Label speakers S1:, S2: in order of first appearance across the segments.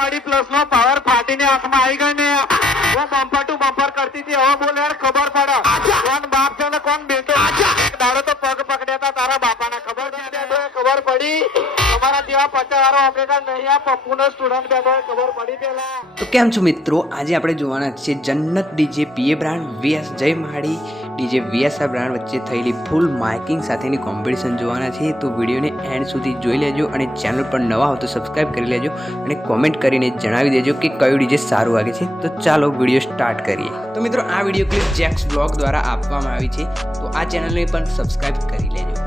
S1: મારી પ્લસ નો પાવર ફાટીને હાથમાં આવી ગઈ ને. હું બમ્પર ટુ બમ્પર કરતી હતી, હવે બોલે યાર ખબર પડે. કોણ બાપ છે ને કોણ બેટો દાડો તો પગ પકડ્યા તારા બાપાને ખબર ખબર પડી. અમારા જેવા પચાસ વાળો નહીં, આ પપ્પુનો સ્ટુડન્ટ ખબર પડી પેલા.
S2: તો કેમ છો મિત્રો? આજે આપણે જોવાના છે Jannat DJ PA brand, VS Jay Mahadi DJ વીએસઆર brand વચ્ચે થયેલી ફૂલ માઇકિંગ સાથેની કોમ્પિટિશન જોવાના છે, તો વિડીયોને એન્ડ સુધી જોઈ લેજો અને ચેનલ પર નવા હો તો સબસ્ક્રાઈબ કરી લેજો અને કોમેન્ટ કરીને જણાવી દેજો કે કયું ડીજે સારું વાગે છે. તો ચાલો વીડિયો સ્ટાર્ટ કરીએ. તો મિત્રો, આ વીડિયો ક્લિપ જેક્સ બ્લોગ દ્વારા આપવામાં આવી છે, તો આ ચેનલને પણ સબસ્ક્રાઈબ કરી લેજો.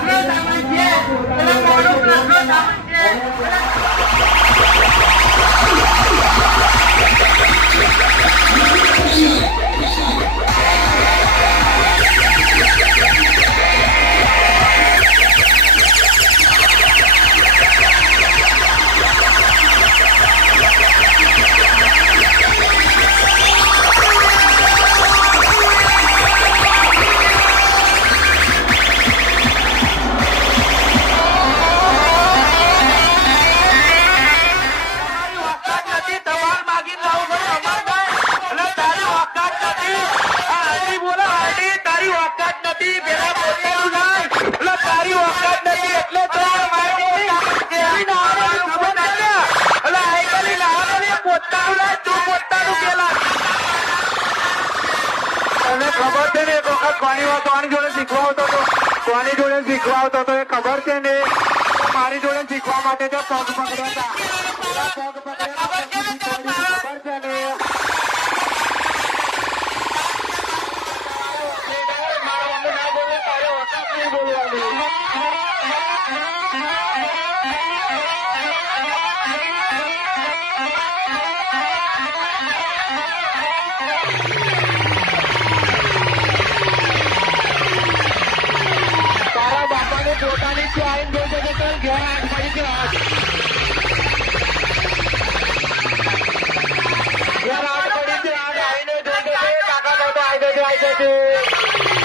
S2: flota, Mike.
S1: Te vas a mover flota, તને ખબર છે ને, એક વખત કોની જોડે શીખવા આવતો હતો? કોની જોડે શીખવા આવતો હતો એ ખબર છે ને? મારી જોડે શીખવા માટે પગ પકડ્યા હતા. પગ પકડ્યા આવીને જોઈ જશે તો ઘેર આઠ પડી છે આઠ ઘેર આઠ પડી